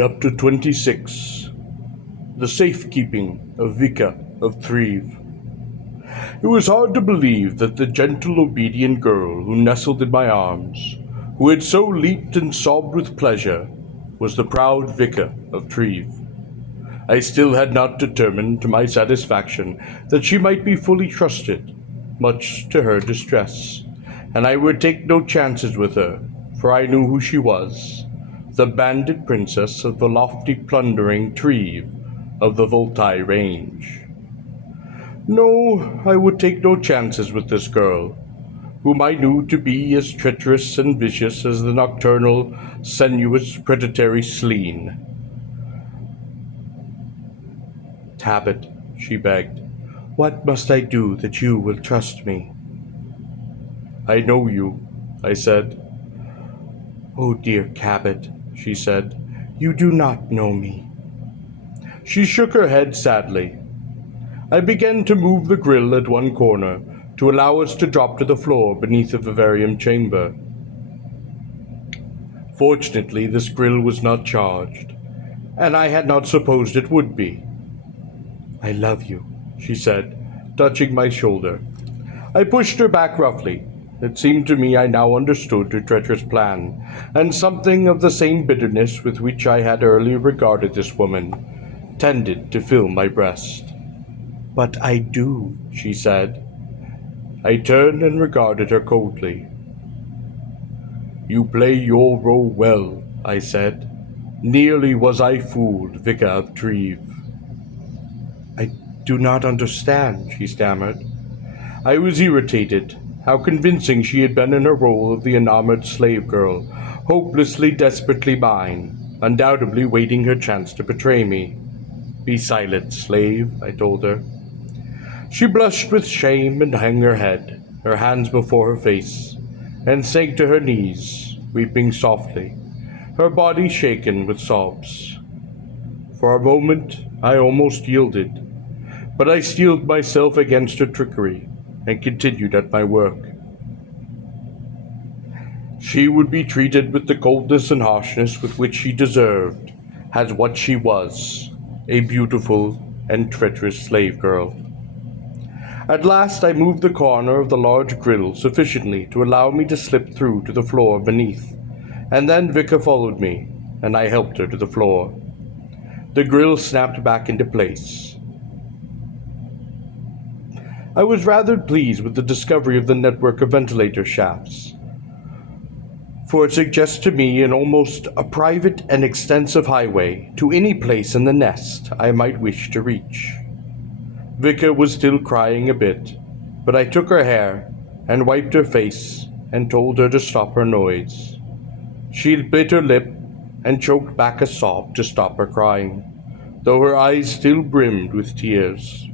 Chapter 26. The Safekeeping of Vika of Treve. It was hard to believe that the gentle, obedient girl who nestled in my arms, who had so leaped and sobbed with pleasure, was the proud Vika of Treve. I still had not determined to my satisfaction that she might be fully trusted, much to her distress, and I would take no chances with her, for I knew who she was, the bandit princess of the lofty plundering Treve of the Voltai range. No, I would take no chances with this girl, whom I knew to be as treacherous and vicious as the nocturnal, sensuous, predatory Sleen. "Habit," she begged, "what must I do that you will trust me?" "I know you," I said. "Oh, dear Cabot," she said, "you do not know me." She shook her head sadly. I began to move the grill at one corner to allow us to drop to the floor beneath the vivarium chamber. Fortunately, this grill was not charged, and I had not supposed it would be. "I love you," she said, touching my shoulder. I pushed her back roughly. It seemed to me I now understood her treacherous plan, and something of the same bitterness with which I had earlier regarded this woman tended to fill my breast. "But I do," she said. I turned and regarded her coldly. "You play your role well," I said. "Nearly was I fooled, Vika of Treve." "I do not understand," she stammered. I was irritated. How convincing she had been in her role of the enamored slave girl, hopelessly, desperately mine, undoubtedly waiting her chance to betray me. "Be silent, slave," I told her. She blushed with shame and hung her head, her hands before her face, and sank to her knees, weeping softly, her body shaken with sobs. For a moment I almost yielded, but I steeled myself against her trickery and continued at my work. She would be treated with the coldness and harshness with which she deserved, as what she was, a beautiful and treacherous slave girl. At last I moved the corner of the large griddle sufficiently to allow me to slip through to the floor beneath, and then Vika followed me, and I helped her to the floor. The grill snapped back into place. I was rather pleased with the discovery of the network of ventilator shafts, for it suggests to me an almost a private and extensive highway to any place in the nest I might wish to reach. Vika was still crying a bit, but I took her hair and wiped her face and told her to stop her noise. She bit her lip and choked back a sob to stop her crying, though her eyes still brimmed with tears.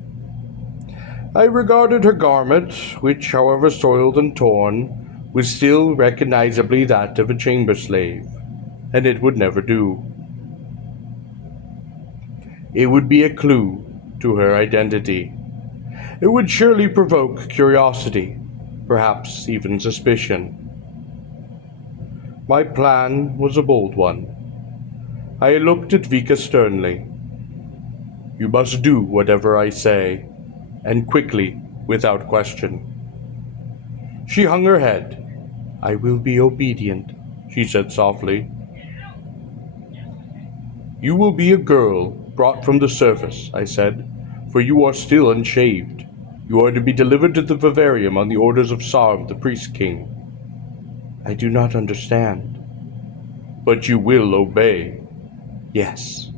I regarded her garment, which, however soiled and torn, was still recognizably that of a chamber slave, and it would never do. It would be a clue to her identity. It would surely provoke curiosity, perhaps even suspicion. My plan was a bold one. I looked at Vika sternly. "You must do whatever I say, and quickly, without question." She hung her head. "I will be obedient," she said softly. "You will be a girl brought from the surface," I said, "for you are still unshaved. You are to be delivered to the vivarium on the orders of Sarv, the priest king." "I do not understand." "But you will obey." "Yes."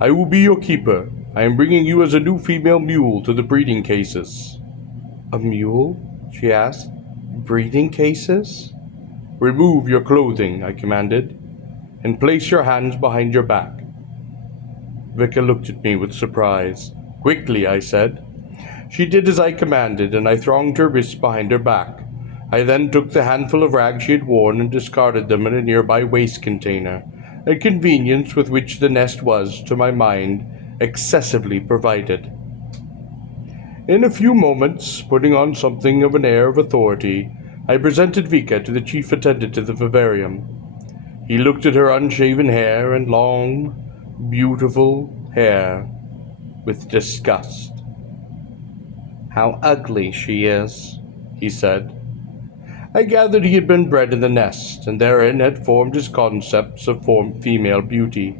"I will be your keeper. I am bringing you as a new female mule to the breeding cases." "A mule?" she asked. "Breeding cases?" "Remove your clothing," I commanded, "and place your hands behind your back." Vika looked at me with surprise. "Quickly," I said. She did as I commanded, and I thronged her wrists behind her back. I then took the handful of rags she had worn and discarded them in a nearby waste container, a convenience with which the nest was, to my mind, excessively provided. In a few moments, putting on something of an air of authority, I presented Vika to the chief attendant of the vivarium. He looked at her unshaven hair and long, beautiful hair with disgust. How ugly she is, He said. I gathered he had been bred in the nest, and therein had formed his concepts of female beauty.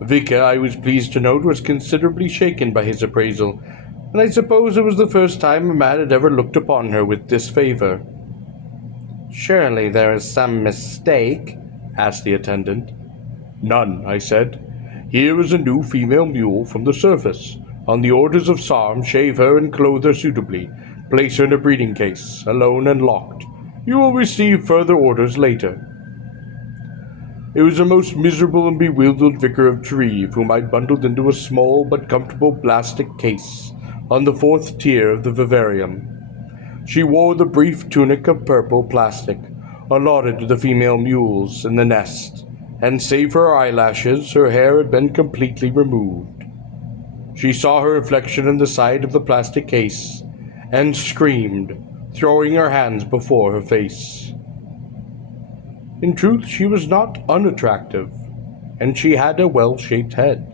Vika, I was pleased to note, was considerably shaken by his appraisal, and I suppose it was the first time a man had ever looked upon her with disfavor. Surely there is some mistake, asked the attendant. None, I said. Here is a new female mule from the surface. On the orders of Sarm, shave her and clothe her suitably. Place her in a breeding case, alone and locked. You will receive further orders later. It was a most miserable and bewildered vicar of Treve whom I bundled into a small but comfortable plastic case on the fourth tier of the vivarium. She wore the brief tunic of purple plastic, allotted to the female mules in the nest, and save for her eyelashes, her hair had been completely removed. She saw her reflection in the side of the plastic case, and screamed, throwing her hands before her face. In truth, she was not unattractive, and she had a well-shaped head.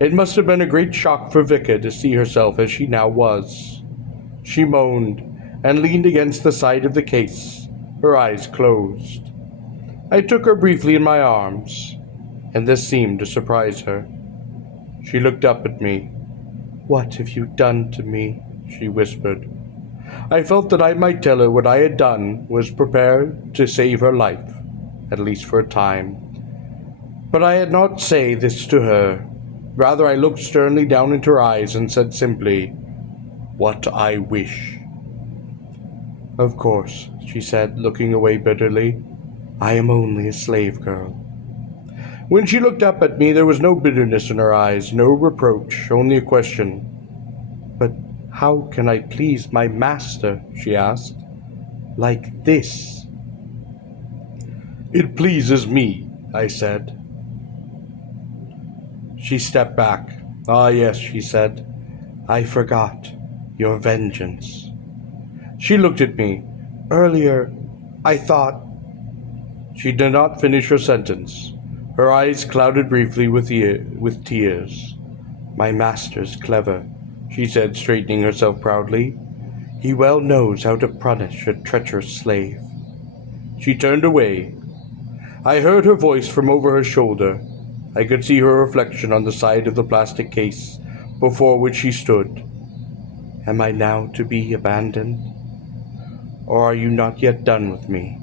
It must have been a great shock for Vika to see herself as she now was. She moaned, and leaned against the side of the case, her eyes closed. I took her briefly in my arms, and this seemed to surprise her. She looked up at me. "What have you done to me?" she whispered. I felt that I might tell her what I had done was prepared to save her life, at least for a time. But I had not say this to her. Rather, I looked sternly down into her eyes and said simply, "What I wish." "Of course," she said, looking away bitterly. "I am only a slave girl." When she looked up at me, there was no bitterness in her eyes, no reproach, only a question. "But how can I please my master?" she asked. "Like this?" "It pleases me," I said. She stepped back. "Ah, yes," she said. "I forgot. Your vengeance." She looked at me. "Earlier, I thought—" She did not finish her sentence. Her eyes clouded briefly with tears. "My master's clever," she said, straightening herself proudly. "He well knows how to punish a treacherous slave." She turned away. I heard her voice from over her shoulder. I could see her reflection on the side of the plastic case before which she stood. "Am I now to be abandoned? Or are you not yet done with me?"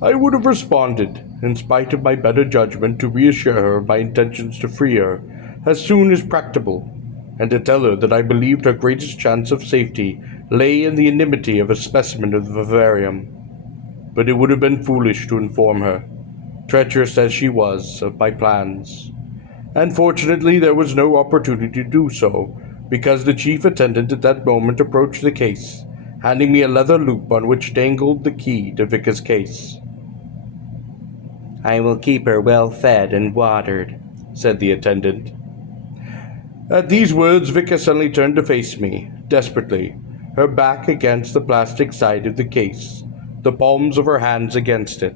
I would have responded, in spite of my better judgment, to reassure her of my intentions to free her as soon as practicable, and to tell her that I believed her greatest chance of safety lay in the anonymity of a specimen of the vivarium. But it would have been foolish to inform her, treacherous as she was, of my plans. And fortunately there was no opportunity to do so, because the chief attendant at that moment approached the case, handing me a leather loop on which dangled the key to Vika's case. "I will keep her well fed and watered," said the attendant. At these words, Vika suddenly turned to face me, desperately, her back against the plastic side of the case, the palms of her hands against it.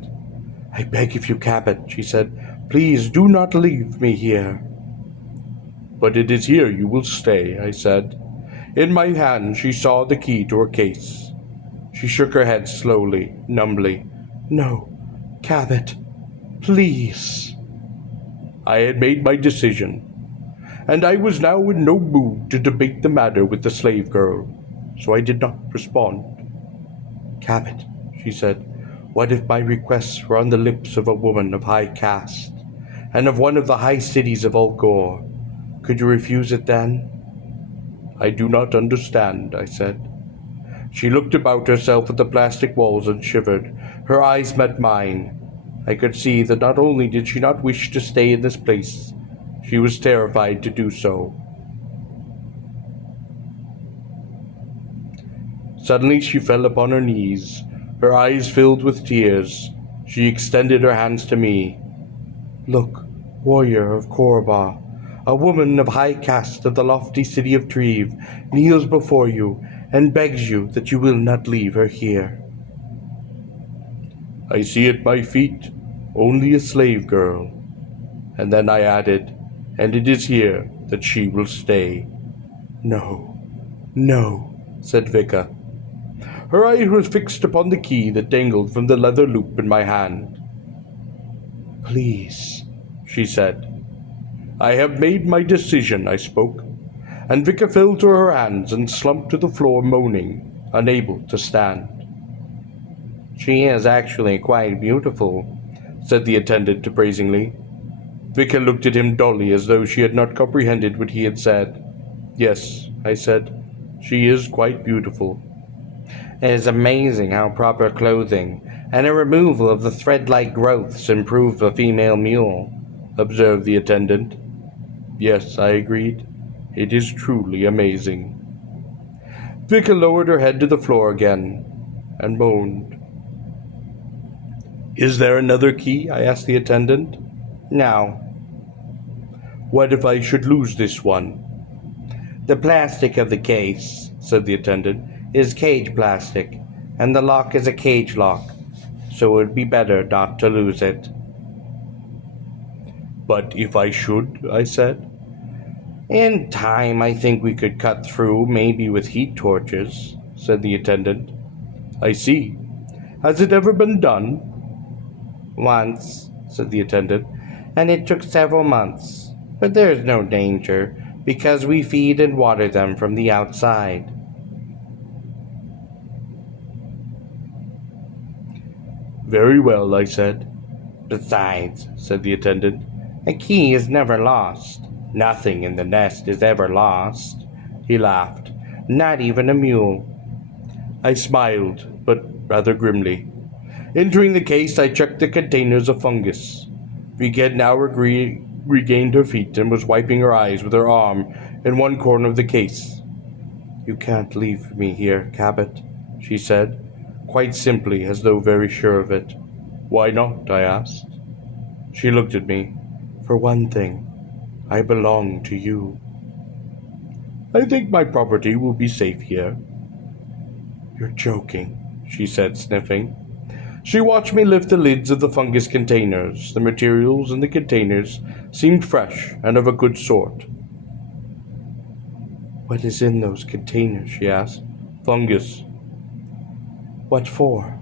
"I beg of you, Cabot," she said, "please do not leave me here." "But it is here you will stay," I said. In my hand she saw the key to her case. She shook her head slowly, numbly. "No, Cabot, please." I had made my decision, and I was now in no mood to debate the matter with the slave girl, so I did not respond. "Cabot," she said, "what if my requests were on the lips of a woman of high caste, and of one of the high cities of Gor? Could you refuse it then?" "I do not understand," I said. She looked about herself at the plastic walls and shivered. Her eyes met mine. I could see that not only did she not wish to stay in this place, she was terrified to do so. Suddenly she fell upon her knees, her eyes filled with tears. She extended her hands to me. "Look, warrior of Korba, a woman of high caste of the lofty city of Treve kneels before you and begs you that you will not leave her here." "I see at my feet only a slave girl. And then I added, and it is here that she will stay. No, no, said Vika. Her eye was fixed upon the key that dangled from the leather loop in my hand. Please, she said. I have made my decision, I spoke, and Vika fell to her hands and slumped to the floor moaning, unable to stand. She is actually quite beautiful, said the attendant appraisingly. Vika looked at him dully as though she had not comprehended what he had said. Yes, I said, she is quite beautiful. It is amazing how proper clothing and a removal of the thread-like growths improve a female mule, observed the attendant. Yes, I agreed. It is truly amazing. Vika lowered her head to the floor again and moaned. Is there another key? I asked the attendant. No. What if I should lose this one? The plastic of the case, said the attendant, is cage plastic, and the lock is a cage lock, so it would be better not to lose it. But if I should, I said. In time, I think we could cut through, maybe with heat torches, said the attendant. I see. Has it ever been done? Once, said the attendant, and it took several months. But there is no danger, because we feed and water them from the outside. Very well, I said. Besides, said the attendant, a key is never lost. Nothing in the nest is ever lost. He laughed. Not even a mule. I smiled, but rather grimly. Entering the case, I checked the containers of fungus. Vika had now regained her feet and was wiping her eyes with her arm in one corner of the case. You can't leave me here, Cabot, she said, quite simply, as though very sure of it. Why not? I asked. She looked at me. For one thing, I belong to you. I think my property will be safe here. You're joking, she said, sniffing. She watched me lift the lids of the fungus containers. The materials in the containers seemed fresh and of a good sort. What is in those containers? She asked. Fungus. What for?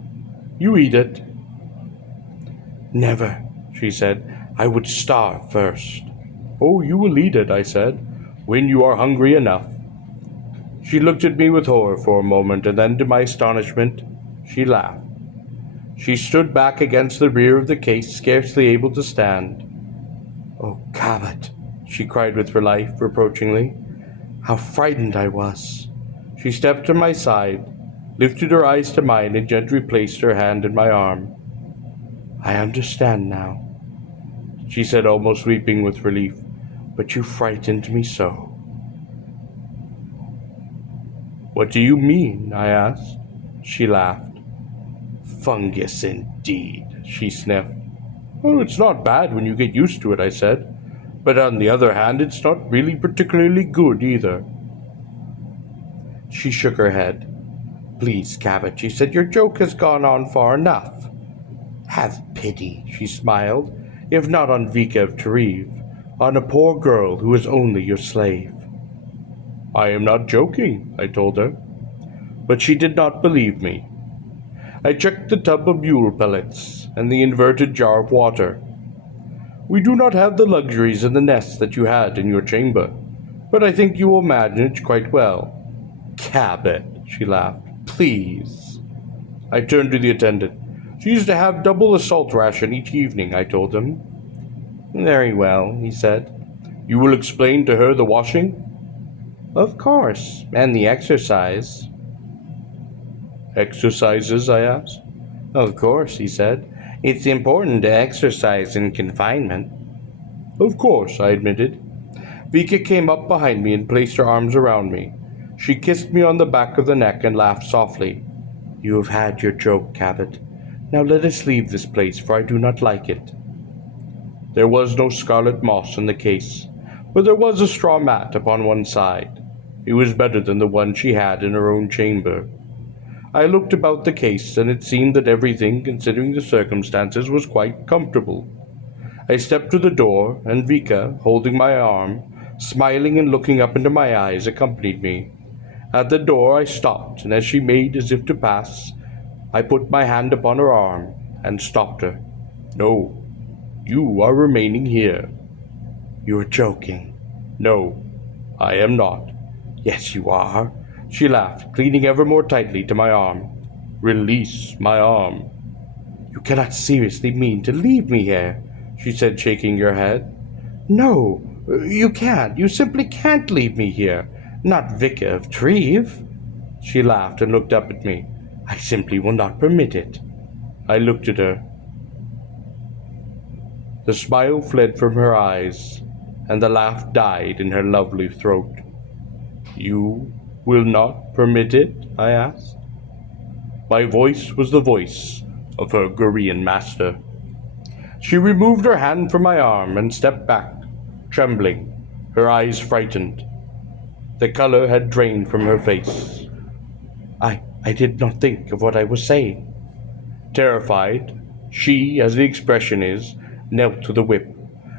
You eat it. Never, she said. I would starve first. Oh, you will eat it, I said, when you are hungry enough. She looked at me with horror for a moment, and then, to my astonishment, she laughed. She stood back against the rear of the case, scarcely able to stand. Oh, Cabot, she cried with relief, reproachingly. How frightened I was. She stepped to my side, lifted her eyes to mine, and gently placed her hand in my arm. I understand now, she said, almost weeping with relief, but you frightened me so. What do you mean? I asked. She laughed. Fungus indeed, she sniffed. Oh, it's not bad when you get used to it, I said. But on the other hand, it's not really particularly good either. She shook her head. Please, Cabot, she said, your joke has gone on far enough. Have pity, she smiled, if not on Vika of Treve, on a poor girl who is only your slave. I am not joking, I told her. But she did not believe me. I checked the tub of mule pellets and the inverted jar of water. We do not have the luxuries in the nest that you had in your chamber, but I think you will manage quite well. Cabot, she laughed. Please. I turned to the attendant. She used to have double a salt ration each evening, I told him. Very well, he said. You will explain to her the washing? Of course, and the exercise. Exercises, I asked. Of course, he said. It's important to exercise in confinement. Of course, I admitted. Vika came up behind me and placed her arms around me. She kissed me on the back of the neck and laughed softly. You have had your joke, Cabot. Now let us leave this place, for I do not like it. There was no scarlet moss in the case, but there was a straw mat upon one side. It was better than the one she had in her own chamber. I looked about the case, and it seemed that everything, considering the circumstances, was quite comfortable. I stepped to the door, and Vika, holding my arm, smiling and looking up into my eyes, accompanied me. At the door I stopped, and as she made as if to pass, I put my hand upon her arm and stopped her. "No, you are remaining here." "You are joking." "No, I am not." "Yes, you are." She laughed, clinging ever more tightly to my arm. "Release my arm." "You cannot seriously mean to leave me here," she said, shaking her head. "No, you can't. You simply can't leave me here. Not Vika of Treve." She laughed and looked up at me. "I simply will not permit it." I looked at her. The smile fled from her eyes, and the laugh died in her lovely throat. "You will not permit it?" I asked. My voice was the voice of her Gorean master. She removed her hand from my arm and stepped back, trembling, her eyes frightened. The color had drained from her face. I did not think of what I was saying." Terrified, she, as the expression is, knelt to the whip,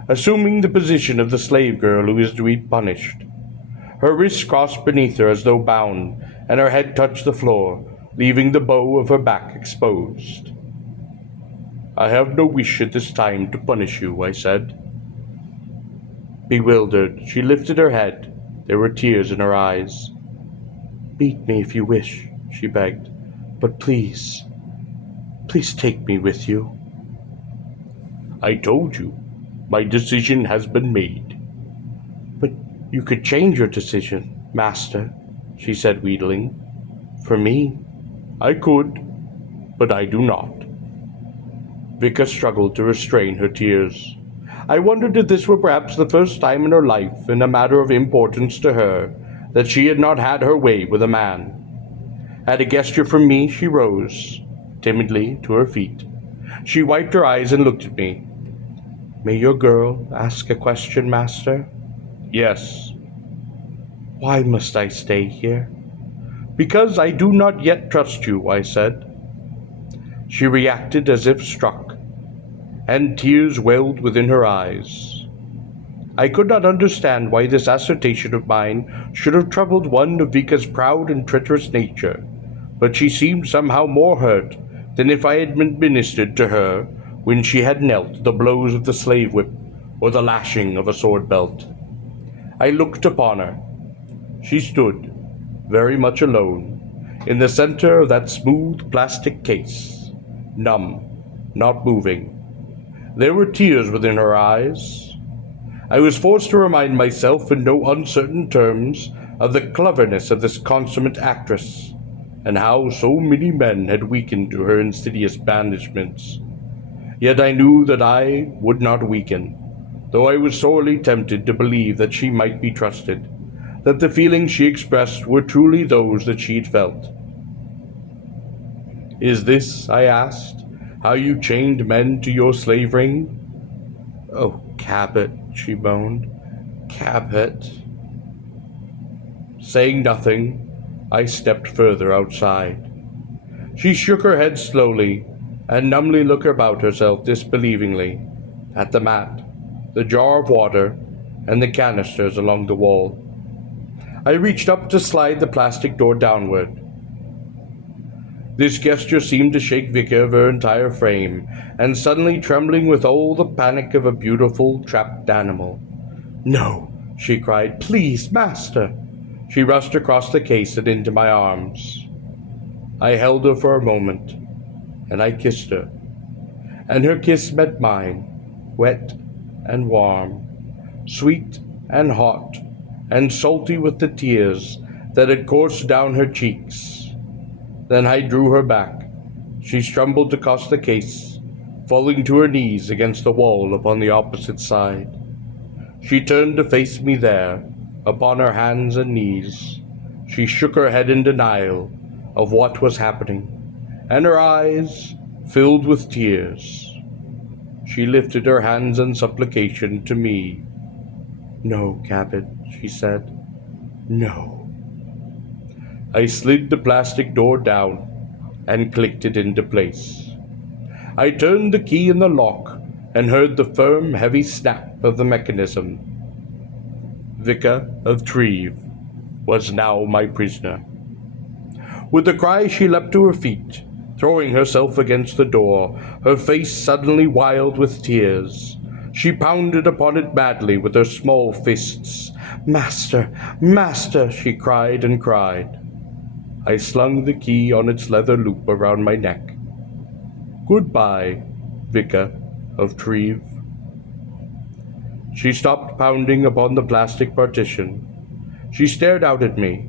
assuming the position of the slave girl who is to be punished. Her wrists crossed beneath her as though bound, and her head touched the floor, leaving the bow of her back exposed. "I have no wish at this time to punish you," I said. Bewildered, she lifted her head. There were tears in her eyes. "Beat me if you wish," she begged, "but please, please take me with you." "I told you, my decision has been made." "But you could change your decision, Master," she said, wheedling. "For me." "I could, but I do not." Vika struggled to restrain her tears. I wondered if this were perhaps the first time in her life, in a matter of importance to her, that she had not had her way with a man. At a gesture from me, she rose, timidly, to her feet. She wiped her eyes and looked at me. "May your girl ask a question, Master?" "Yes." "Why must I stay here?" "Because I do not yet trust you," I said. She reacted as if struck, and tears welled within her eyes. I could not understand why this assertion of mine should have troubled one of Vika's proud and treacherous nature, but she seemed somehow more hurt than if I had ministered to her when she had knelt the blows of the slave whip or the lashing of a sword belt. I looked upon her. She stood, very much alone, in the center of that smooth plastic case, numb, not moving. There were tears within her eyes. I was forced to remind myself in no uncertain terms of the cleverness of this consummate actress, and how so many men had weakened to her insidious banishments. Yet I knew that I would not weaken, though I was sorely tempted to believe that she might be trusted, that the feelings she expressed were truly those that she had felt. "Is this," I asked, "how you chained men to your slave ring?" "Oh, Cabot," she moaned. "Cabot." Saying nothing, I stepped further outside. She shook her head slowly and numbly looked about herself disbelievingly, at the mat, the jar of water, and the canisters along the wall. I reached up to slide the plastic door downward. This gesture seemed to shake Vika of her entire frame, and suddenly trembling with all the panic of a beautiful, trapped animal. "No," she cried. "Please, Master." She rushed across the case and into my arms. I held her for a moment, and I kissed her, and her kiss met mine, wet and warm, sweet and hot, and salty with the tears that had coursed down her cheeks. Then I drew her back. She stumbled across the case, falling to her knees against the wall upon the opposite side. She turned to face me there, upon her hands and knees. She shook her head in denial of what was happening, and her eyes filled with tears. She lifted her hands in supplication to me. "No, Cabot," she said. "No." I slid the plastic door down and clicked it into place. I turned the key in the lock and heard the firm, heavy snap of the mechanism. Vika of Treve was now my prisoner. With a cry, she leapt to her feet, throwing herself against the door, her face suddenly wild with tears. She pounded upon it madly with her small fists. "Master, master!" she cried and cried. I slung the key on its leather loop around my neck. "Goodbye, Vika of Treve." She stopped pounding upon the plastic partition. She stared out at me,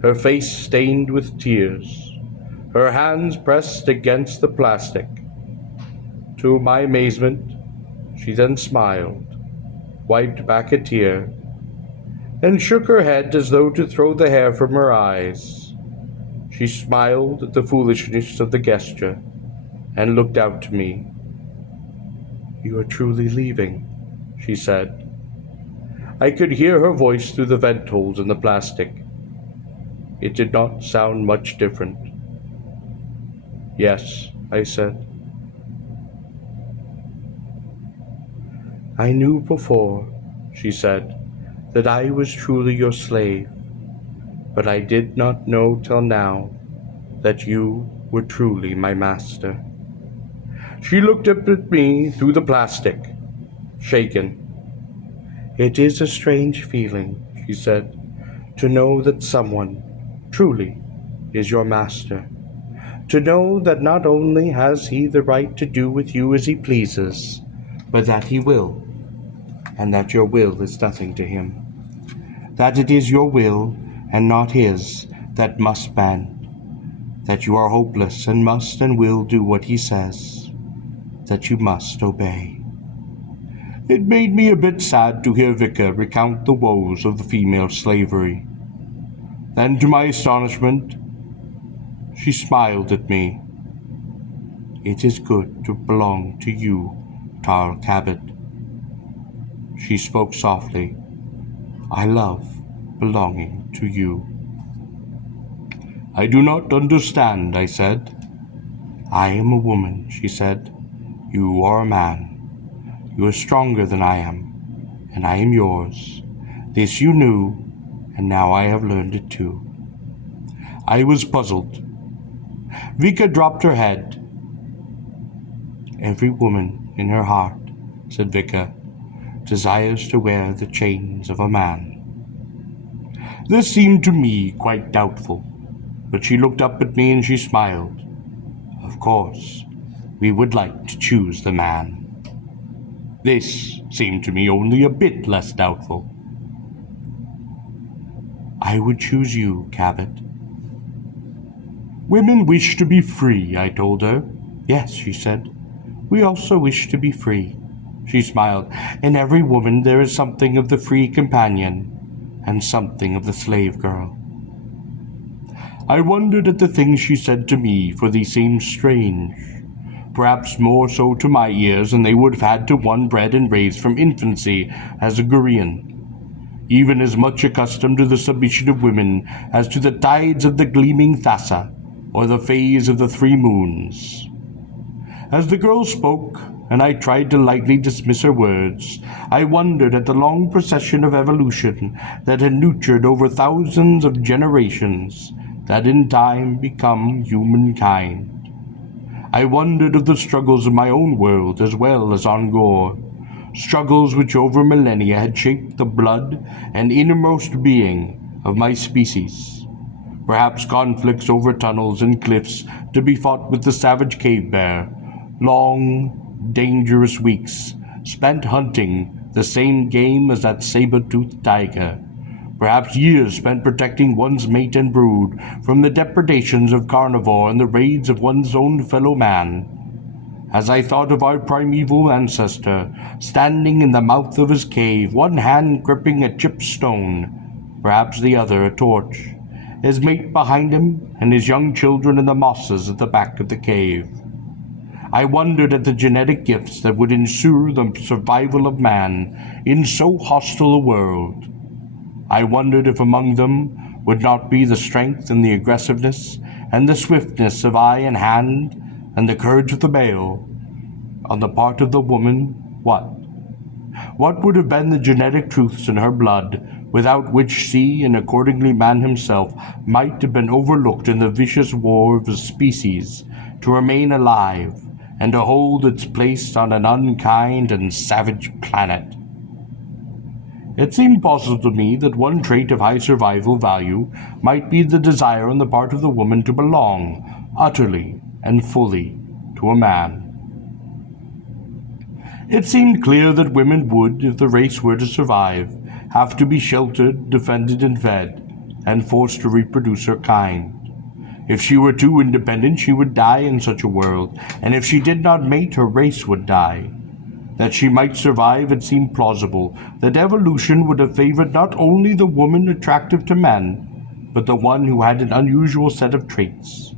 her face stained with tears, her hands pressed against the plastic. To my amazement, she then smiled, wiped back a tear, and shook her head as though to throw the hair from her eyes. She smiled at the foolishness of the gesture and looked out to me. "You are truly leaving," she said. I could hear her voice through the vent holes in the plastic. It did not sound much different. "Yes," I said. "I knew before," she said, "that I was truly your slave, but I did not know till now that you were truly my master." She looked up at me through the plastic, shaken. "It is a strange feeling," she said, "to know that someone truly is your master. To know that not only has he the right to do with you as he pleases, but that he will, and that your will is nothing to him. That it is your will, and not his, that must bend. That you are hopeless, and must and will do what he says. That you must obey." It made me a bit sad to hear Vika recount the woes of the female slavery. Then, to my astonishment, she smiled at me. "It is good to belong to you, Tarl Cabot." She spoke softly. "I love belonging to you." "I do not understand," I said. "I am a woman," she said. "You are a man. You are stronger than I am, and I am yours. This you knew, and now I have learned it too." I was puzzled. Vika dropped her head. "Every woman in her heart," said Vika, "desires to wear the chains of a man." This seemed to me quite doubtful, but she looked up at me and she smiled. "Of course, we would like to choose the man." This seemed to me only a bit less doubtful. "I would choose you, Cabot." "Women wish to be free," I told her. "Yes," she said. "We also wish to be free." She smiled. "In every woman there is something of the free companion and something of the slave girl." I wondered at the things she said to me, for they seemed strange. Perhaps more so to my ears than they would have had to one bred and raised from infancy as a Gorian, even as much accustomed to the submission of women as to the tides of the gleaming Thassa or the phase of the 3 moons. As the girl spoke, and I tried to lightly dismiss her words, I wondered at the long procession of evolution that had nurtured over thousands of generations, that in time become humankind. I wondered of the struggles of my own world as well as on Gor, struggles which over millennia had shaped the blood and innermost being of my species. Perhaps conflicts over tunnels and cliffs to be fought with the savage cave bear, long, dangerous weeks spent hunting the same game as that saber-toothed tiger. Perhaps years spent protecting one's mate and brood from the depredations of carnivore and the raids of one's own fellow man. As I thought of our primeval ancestor, standing in the mouth of his cave, one hand gripping a chipped stone, perhaps the other a torch, his mate behind him, and his young children in the mosses at the back of the cave, I wondered at the genetic gifts that would ensure the survival of man in so hostile a world. I wondered if among them would not be the strength and the aggressiveness and the swiftness of eye and hand, and the courage of the male. On the part of the woman, what? What would have been the genetic truths in her blood, without which she, and accordingly man himself, might have been overlooked in the vicious war of his species, to remain alive, and to hold its place on an unkind and savage planet? It seemed possible to me that one trait of high survival value might be the desire on the part of the woman to belong, utterly and fully, to a man. It seemed clear that women would, if the race were to survive, have to be sheltered, defended, and fed, and forced to reproduce her kind. If she were too independent, she would die in such a world, and if she did not mate, her race would die. That she might survive, it seemed plausible that evolution would have favored not only the woman attractive to men, but the one who had an unusual set of traits.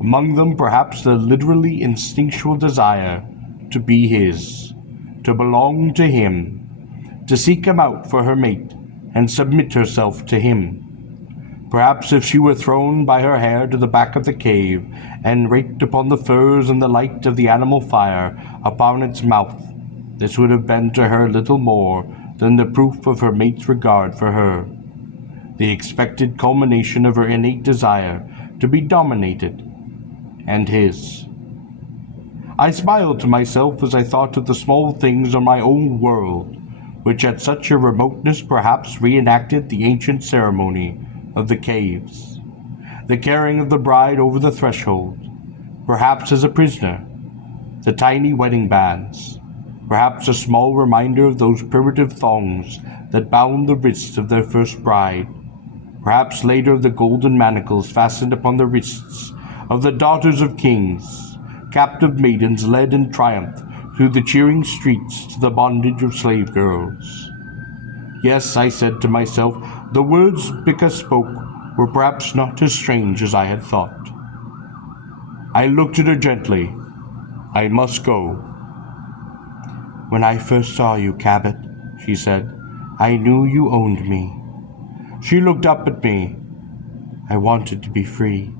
Among them, perhaps the literally instinctual desire to be his, to belong to him, to seek him out for her mate, and submit herself to him. Perhaps if she were thrown by her hair to the back of the cave, and raked upon the furs and the light of the animal fire upon its mouth, this would have been to her little more than the proof of her mate's regard for her, the expected culmination of her innate desire to be dominated, and his. I smiled to myself as I thought of the small things on my own world, which at such a remoteness perhaps reenacted the ancient ceremony of the caves, the carrying of the bride over the threshold, perhaps as a prisoner, the tiny wedding bands, perhaps a small reminder of those primitive thongs that bound the wrists of their first bride, perhaps later the golden manacles fastened upon the wrists of the daughters of kings, captive maidens led in triumph through the cheering streets to the bondage of slave girls. Yes, I said to myself, the words Vika spoke were perhaps not as strange as I had thought. I looked at her gently. I must go. When I first saw you, Cabot, she said, I knew you owned me. She looked up at me. I wanted to be free,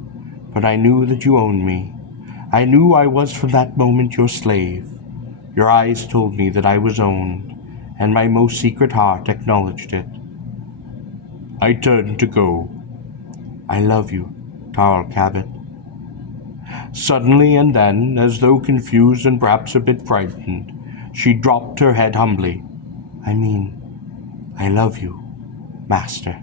but I knew that you owned me. I knew I was from that moment your slave. Your eyes told me that I was owned, and my most secret heart acknowledged it. I turned to go. I love you, Tarl Cabot. Suddenly and then, as though confused and perhaps a bit frightened, she dropped her head humbly. I love you, Master.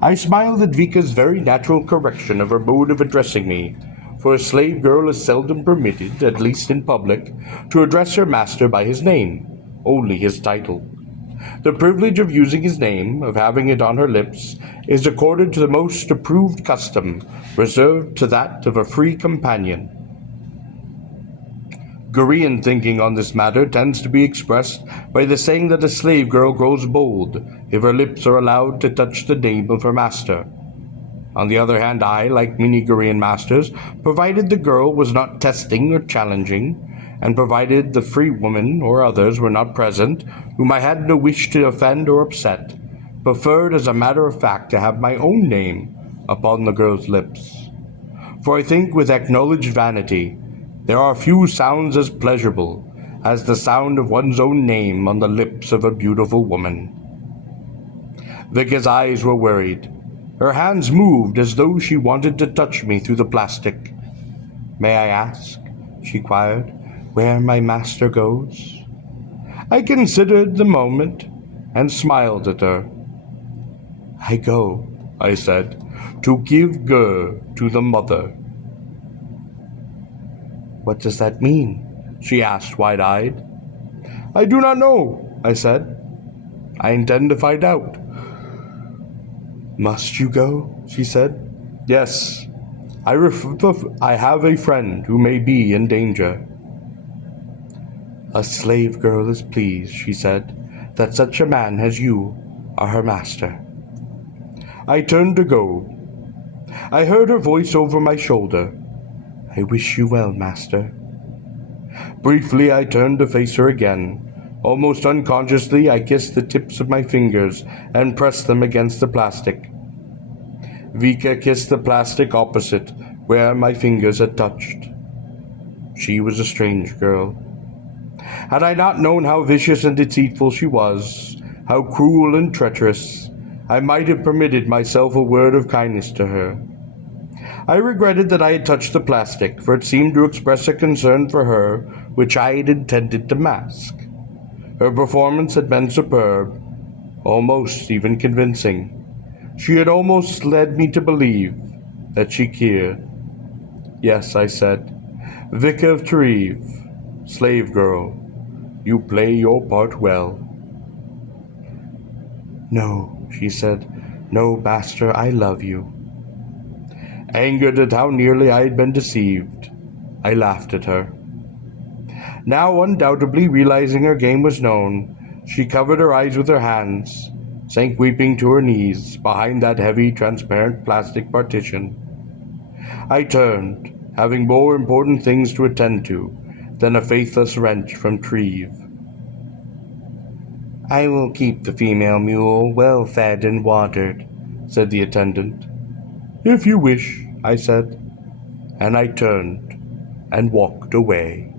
I smiled at Vika's very natural correction of her mode of addressing me, for a slave girl is seldom permitted, at least in public, to address her master by his name, only his title. The privilege of using his name, of having it on her lips, is accorded to the most approved custom, reserved to that of a free companion. Gorean thinking on this matter tends to be expressed by the saying that a slave girl grows bold if her lips are allowed to touch the name of her master. On the other hand, I, like many Gorean masters, provided the girl was not testing or challenging, and provided the free woman or others were not present, whom I had no wish to offend or upset, preferred as a matter of fact to have my own name upon the girl's lips. For I think with acknowledged vanity, there are few sounds as pleasurable as the sound of one's own name on the lips of a beautiful woman. Vika's eyes were worried. Her hands moved as though she wanted to touch me through the plastic. May I ask, she inquired, where my master goes? I considered the moment and smiled at her. I go, I said, to give Gor to the mother. What does that mean? She asked, wide-eyed. I do not know, I said. I intend to find out. Must you go? She said. Yes. I have a friend who may be in danger. A slave girl is pleased, she said, that such a man as you are her master. I turned to go. I heard her voice over my shoulder. I wish you well, master. Briefly, I turned to face her again. Almost unconsciously, I kissed the tips of my fingers and pressed them against the plastic. Vika kissed the plastic opposite, where my fingers had touched. She was a strange girl. Had I not known how vicious and deceitful she was, how cruel and treacherous, I might have permitted myself a word of kindness to her. I regretted that I had touched the plastic, for it seemed to express a concern for her which I had intended to mask. Her performance had been superb, almost even convincing. She had almost led me to believe that she cared. Yes, I said, Vika of Treve, slave girl, you play your part well. No, she said. No, master, I love you. Angered at how nearly I had been deceived, I laughed at her. Now undoubtedly realizing her game was known, she covered her eyes with her hands, sank weeping to her knees behind that heavy, transparent plastic partition. I turned, having more important things to attend to than a faithless wrench from Treve. I will keep the female mule well fed and watered, said the attendant. If you wish, I said, and I turned and walked away.